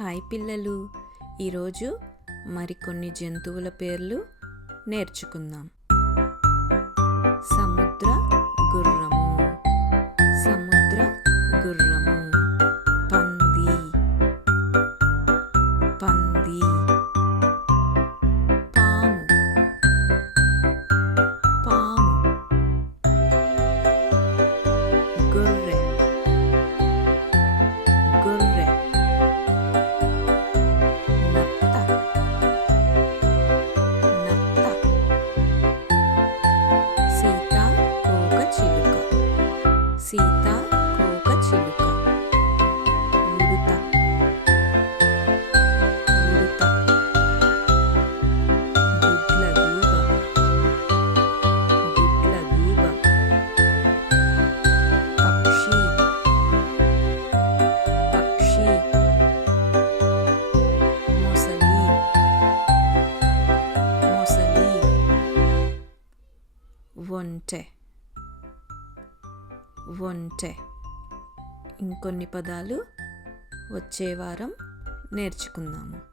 Hi పిల్లలు, ఈరోజు మరికొన్ని జంతువుల పేర్లు నేర్చుకుందాం. సముద్ర గుర్రము, సముద్ర గుర్రము. పంది, పంది. పాము, పాము. గొర్రె, గొర్రె. నత్త, నత్త. సీతాకోకచిలుక, సీతాకోకచిలుక. ఉడుత, ఉడుత. గుడ్లగూబ, గుడ్లగూబ. పక్షి, పక్షి. మొసలి, మొసలి. ఒంటె, ఒంటె. ఇంకొన్ని పదాలు వచ్చే వారం నేర్చుకుందాము.